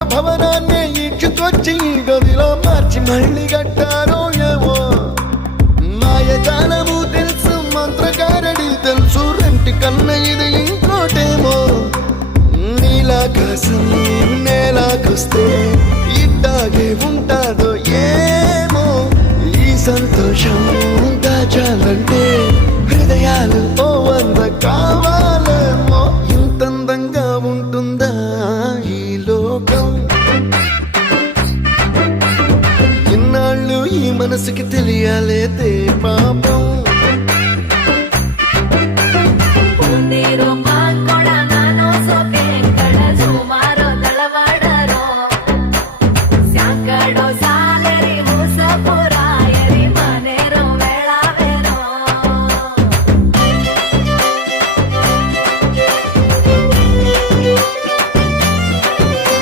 భవనాన్ని ఈడ్చుకొచ్చి గదిలో మార్చి మళ్ళీ కట్టారో ఏమో మాయజాలము తెలుసు మంత్రగారడి తెలుసు రెంటి కన్న ఇది ఇంకోటేమో నీలాకాశం నేలాకొస్తే ఇట్టాగే ఉంటాదో ఏమో ఈ సంతోషం దాచాలంటే హృదయాలు ఓ వంద కావాలేమో ఇంతందంగా ఉంటుందా ఈ లోకం ఇన్నాళ్ళు ఈ మనసుకి తెలియాలేదే పాపం